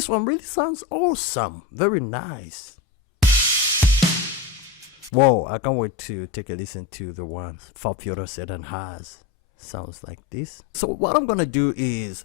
this one really sounds awesome. Very nice. Whoa, I can't wait to take a listen to the one Fabfilter Saturn has. Sounds like this. So what I'm gonna do is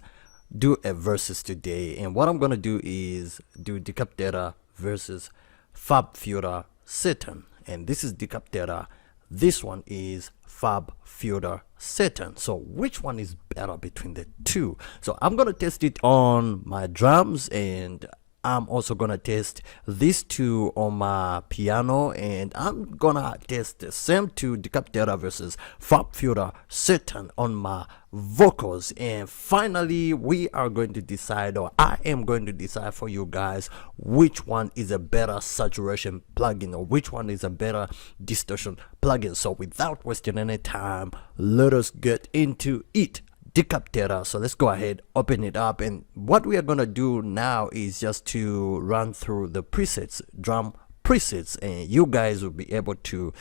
do a versus today, and what I'm gonna do is do Decapitator versus Fabfilter Saturn. And this is Decapitator, this one is Fabfilter Saturn. So which one is better between the two? So I'm gonna test it on my drums, and I'm also gonna test these two on my piano, and I'm gonna test the same two, Decapitator versus Fabfilter Saturn, on my vocals. And finally we are going to decide, or I am going to decide for you guys, which one is a better saturation plugin or which one is a better distortion plugin. So without wasting any time, let us get into it. Decapitator. So let's go ahead, open it up, and what we are gonna do now is just to run through the presets, drum presets, and you guys will be able to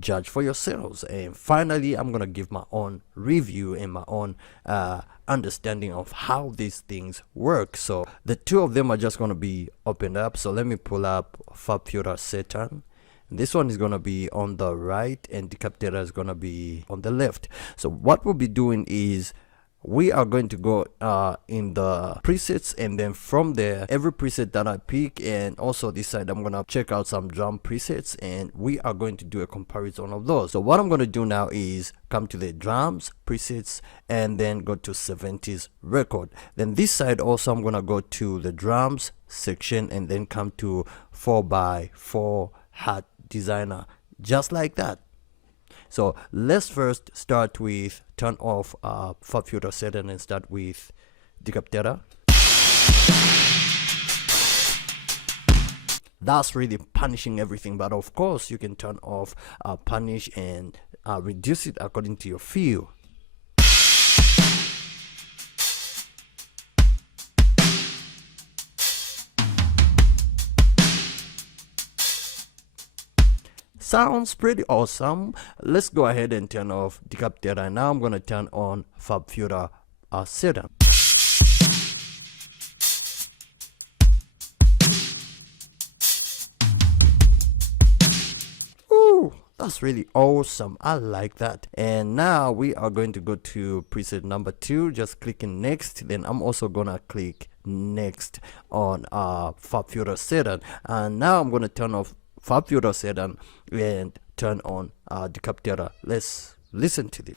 judge for yourselves. And finally I'm gonna give my own review and my own understanding of how these things work. So the two of them are just gonna be opened up. So let me pull up Fabfilter Saturn. This one is gonna be on the right and Decapitator is gonna be on the left. So what we'll be doing is we are going to go in the presets, and then from there, every preset that I pick, and also this side I'm gonna check out some drum presets, and we are going to do a comparison of those. So what I'm gonna do now is come to the drums presets and then go to 70s record. Then this side also I'm gonna go to the drums section and then come to 4x4 hat designer, just like that. So let's first start with turn off Fabfilter Saturn and start with Decapitator. That's really punishing everything, but of course you can turn off punish and reduce it according to your feel. Sounds pretty awesome. Let's go ahead and turn off Decapitator. Now I'm gonna turn on Fabfilter Saturn. Ooh, that's really awesome. I like that. And now we are going to go to preset number 2, just clicking next. Then I'm also gonna click next on Fabfilter Saturn, and now I'm gonna turn off Fabfilter Saturn and turn on Decapitator. Let's listen to this.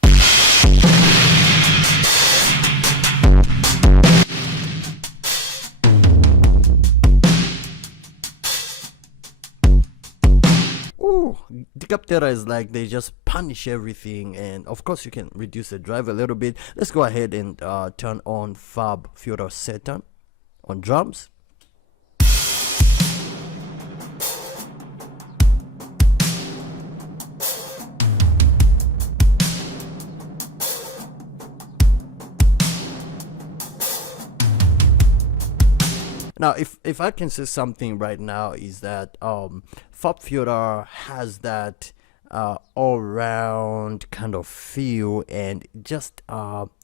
Ooh, Decapitator is like they just punish everything, and of course you can reduce the drive a little bit. Let's go ahead and turn on Fabfilter Saturn on drums. Now, if I can say something right now is that Fabfilter has that all-round kind of feel, and just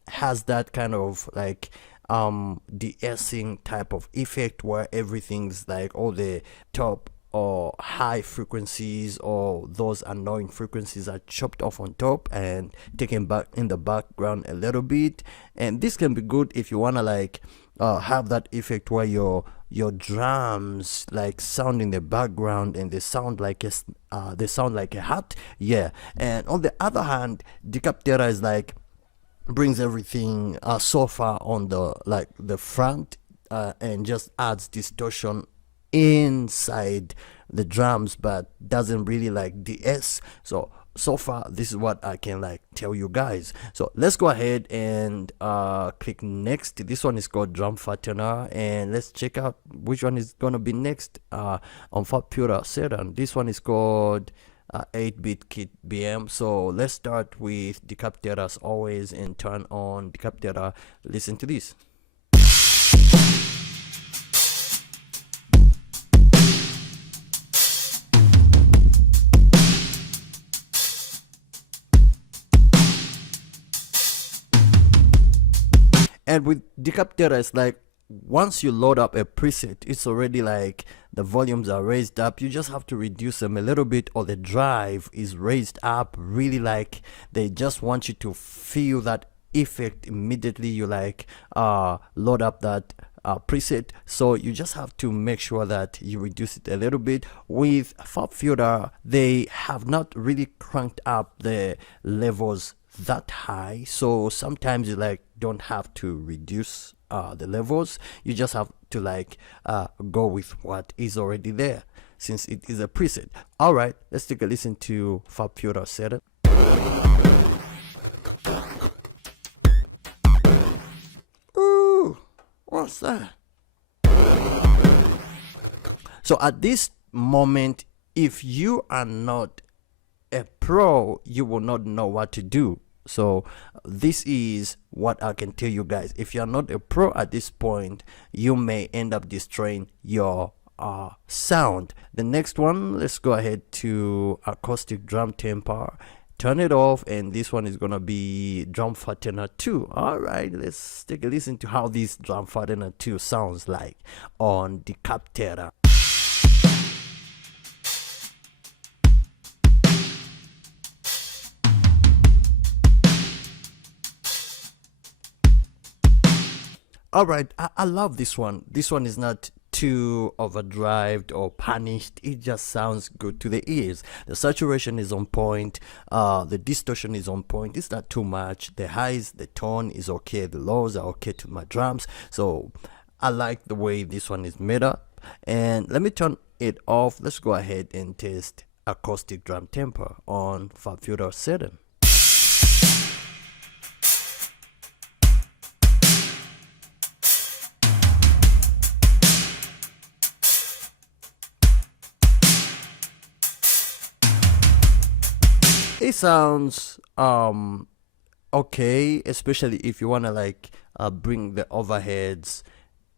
has that kind of like de-essing type of effect where everything's like all the top or high frequencies or those annoying frequencies are chopped off on top and taken back in the background a little bit. And this can be good if you want to like have that effect where your drums like sound in the background and they sound like a hat. Yeah. And on the other hand, Decapitator is like brings everything so far on the front and just adds distortion inside the drums, but doesn't really like de-ess. So far this is what I can like tell you guys. So let's go ahead and click next. This one is called Drum Fattener, and let's check out which one is gonna be next on Fabfilter Saturn. This one is called 8-bit kit BM. So let's start with Decapitator as always and turn on Decapitator. Listen to this. And with Decapitator, it's like once you load up a preset, it's already like the volumes are raised up. You just have to reduce them a little bit, or the drive is raised up really, like they just want you to feel that effect immediately you like load up that preset. So you just have to make sure that you reduce it a little bit. With Fabfilter, they have not really cranked up the levels that high, so sometimes you like don't have to reduce the levels. You just have to like go with what is already there, since it is a preset. All right, let's take a listen to Fabfilter Saturn. Ooh, what's that? So at this moment, if you are not a pro, you will not know what to do. So this is what I can tell you guys. If you're not a pro at this point, you may end up destroying your sound. The next one, let's go ahead to acoustic drum temper, turn it off, and this one is gonna be drum fattener 2. All right, let's take a listen to how this drum fattener 2 sounds like on Decapitator. All right, I love this one. This one is not too overdrived or punished. It just sounds good to the ears. The saturation is on point. The distortion is on point. It's not too much. The highs, the tone is okay. The lows are okay to my drums. So I like the way this one is made up. And let me turn it off. Let's go ahead and test acoustic drum temper on Fabfilter Saturn. It sounds okay, especially if you want to like bring the overheads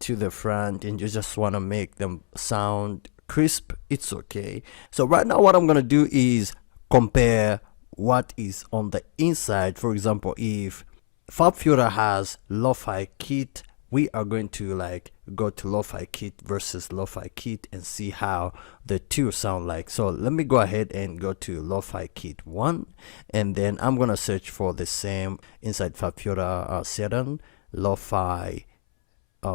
to the front and you just want to make them sound crisp. It's okay. So right now what I'm gonna do is compare what is on the inside. For example, if Fabfilter has lo-fi kit, we are going to like go to lo-fi kit versus lo-fi kit and see how the two sound like. So let me go ahead and go to lo-fi kit 1, and then I'm gonna search for the same inside Fabfilter Saturn lo-fi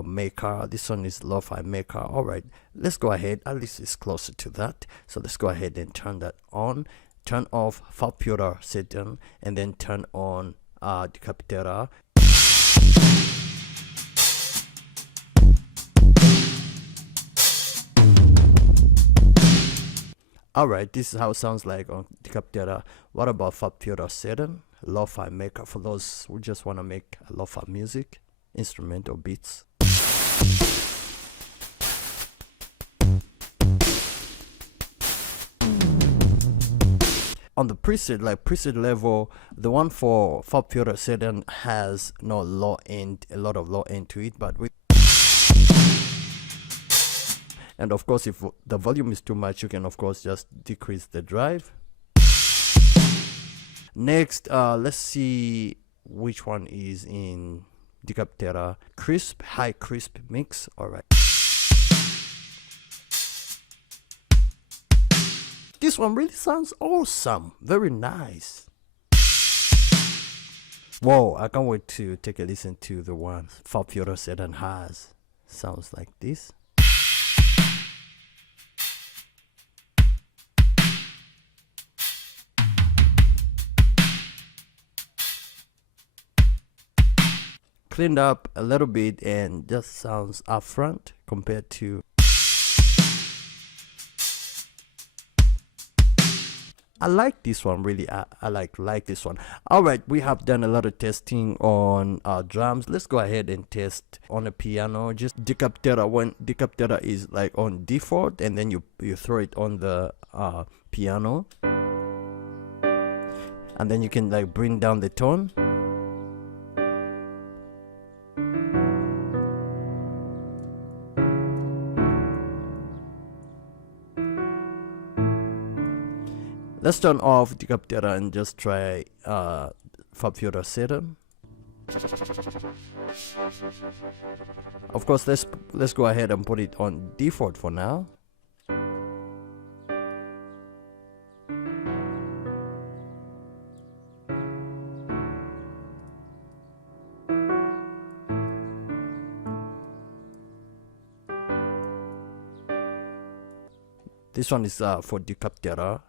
maker. This one is lo-fi maker. All right, let's go ahead, at least it's closer to that. So let's go ahead and turn that on, turn off Fabfilter Saturn, and then turn on Decapitator. Alright, this is how it sounds like on Decapitator. What about Fabfilter Saturn? Lo-fi maker, for those who just want to make lo-fi music, instrumental beats. On the preset, like preset level, the one for Fabfilter Saturn has no low end, a lot of low end to it, but with and of course, if the volume is too much, you can of course just decrease the drive. Next, let's see which one is in Decapitator. Crisp, high crisp mix. All right. This one really sounds awesome. Very nice. Whoa, I can't wait to take a listen to the one Fabfilter Saturn has. Sounds like this. Cleaned up a little bit and just sounds upfront compared to I like this one really. I like this one. All right, we have done a lot of testing on drums. Let's go ahead and test on a piano. Just Decapitator, when Decapitator is like on default, and then you throw it on the piano, and then you can like bring down the tone. Let's turn off Decapitator and just try Fabfilter Saturn. Of course, let's go ahead and put it on default for now. This one is for Decapitator.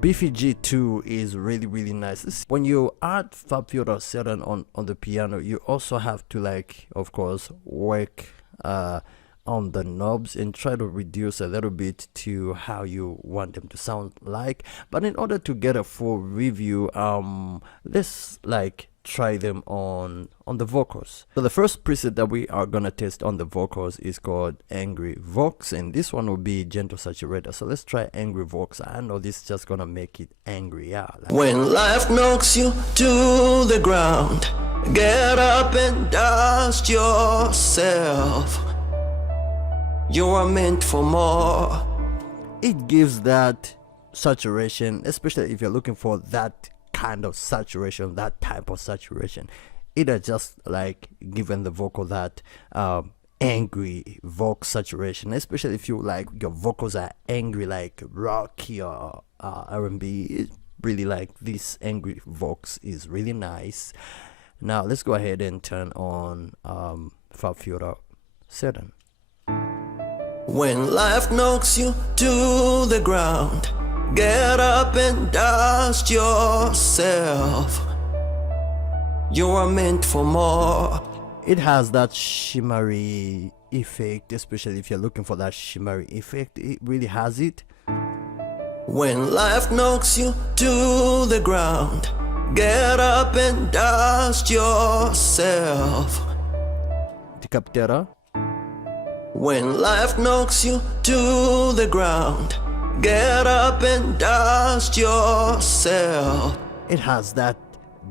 Beefy G2 is really nice. When you add Fabfilter Saturn on the piano, you also have to, like, of course, work on the knobs and try to reduce a little bit to how you want them to sound like. But in order to get a full review, let's like try them on the vocals. So the first preset that we are gonna test on the vocals is called Angry Vox, and this one will be Gentle Saturator. So let's try Angry Vox. I know this is just gonna make it angry. Yeah, like, when life knocks you to the ground, get up and dust yourself. You are meant for more. It gives that saturation, especially if you're looking for that kind of saturation, that type of saturation. It has just like given the vocal that angry vocal saturation, especially if you like your vocals are angry, like rocky or R&B. It's really like this angry vox is really nice. Now let's go ahead and turn on Fabfilter Saturn. When life knocks you to the ground, get up and dust yourself. You are meant for more. It has that shimmery effect, especially if you're looking for that shimmery effect. It really has it. When life knocks you to the ground, get up and dust yourself. Decapitator. When life knocks you to the ground, get up and dust yourself. It has that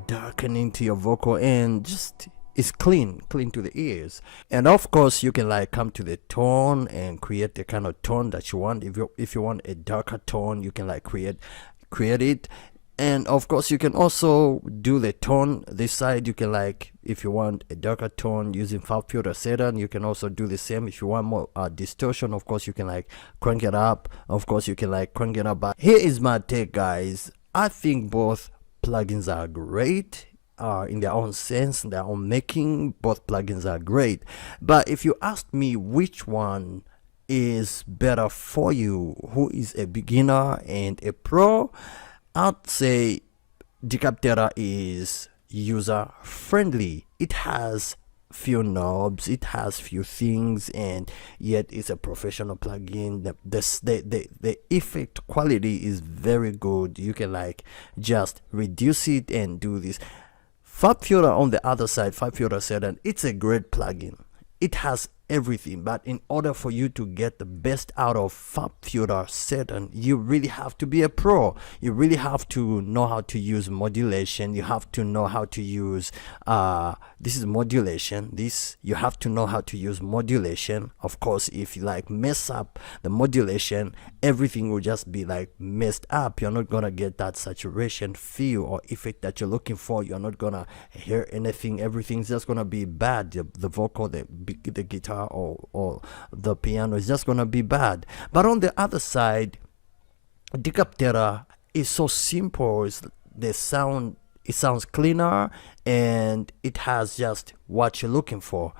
darkening to your vocal and just it's clean to the ears. And of course you can like come to the tone and create the kind of tone that you want. If you want a darker tone, you can like create it. And of course you can also do the tone this side. You can like, if you want a darker tone using Fabfilter Saturn, you can also do the same. If you want more distortion, of course you can like crank it up. Of course you can like crank it up. But here is my take, guys. I think both plugins are great in their own sense, in their own making. Both plugins are great. But if you ask me which one is better for you, who is a beginner and a pro, I'd say Decapitator is user friendly. It has few knobs, it has few things, and yet it's a professional plugin. The effect quality is very good. You can like just reduce it and do this. Fabfilter on the other side, Fabfilter Saturn, it's a great plugin. It has everything, but in order for you to get the best out of Fabfilter Saturn, you really have to be a pro. You really have to know how to use modulation. You have to know how to use this is modulation. You have to know how to use modulation. Of course, if you like mess up the modulation, everything will just be like messed up. You're not gonna get that saturation feel or effect that you're looking for. You're not gonna hear anything. Everything's just gonna be bad. The vocal, the guitar, or the piano is just gonna be bad. But on the other side, Decapitator is so simple. It sounds cleaner, and it has just what you're looking for.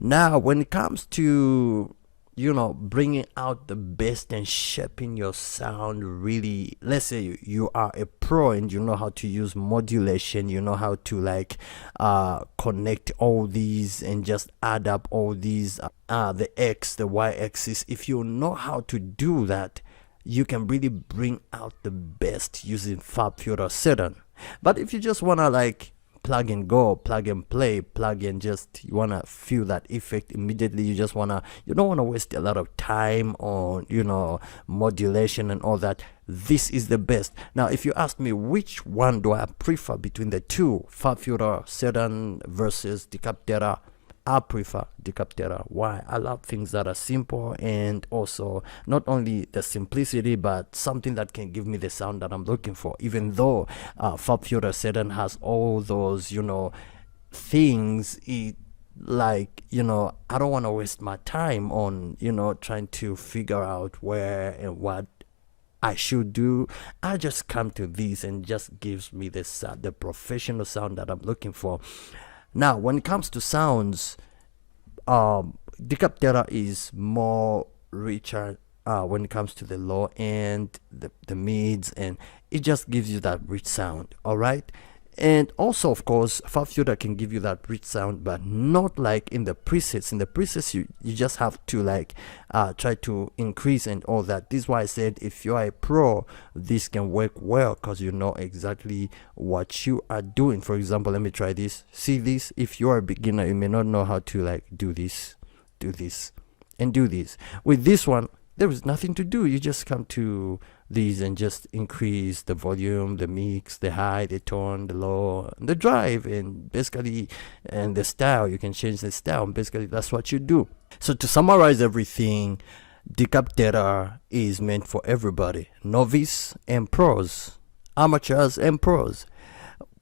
Now when it comes to, you know, bringing out the best and shaping your sound, really, let's say you are a pro and you know how to use modulation, you know how to like connect all these and just add up all these, the X, the Y axis. If you know how to do that, you can really bring out the best using Fabfilter Saturn. But if you just wanna like plug and go, plug and play, plug and just you wanna feel that effect immediately, you don't wanna waste a lot of time on, you know, modulation and all that, this is the best. Now if you ask me which one do I prefer between the two, Fabfilter Saturn versus Decapitator, I prefer Decapitator. Why? I love things that are simple, and also not only the simplicity, but something that can give me the sound that I'm looking for. Even though Fabfilter Saturn has all those, you know, things, it, like, you know, I don't want to waste my time on, you know, trying to figure out where and what I should do. I just come to this and just gives me this the professional sound that I'm looking for. Now, when it comes to sounds, Decapitator is more richer when it comes to the low end, the mids, and it just gives you that rich sound. All right. And also, of course, Fabfilter can give you that rich sound, but not like in the presets. In the presets, you just have to like try to increase and all that. This is why I said if you are a pro, this can work well, because you know exactly what you are doing. For example, let me try this. See this? If you are a beginner, you may not know how to like do this, and do this. With this one, there is nothing to do. You just come to these and just increase the volume, the mix, the high, the tone, the low, the drive, and basically, and the style. You can change the style. Basically, that's what you do. So to summarize everything, Decapitator is meant for everybody, novice and pros, amateurs and pros.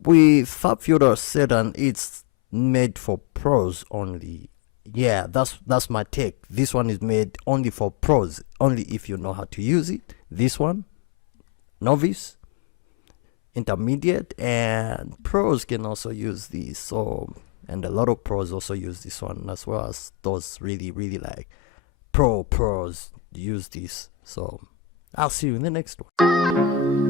With Fabfilter Saturn, it's made for pros only. Yeah, that's my take. This one is made only for pros, only if you know how to use it. This one, novice, intermediate, and pros can also use this. So, and a lot of pros also use this one, as well as those really like pros use this. So I'll see you in the next one.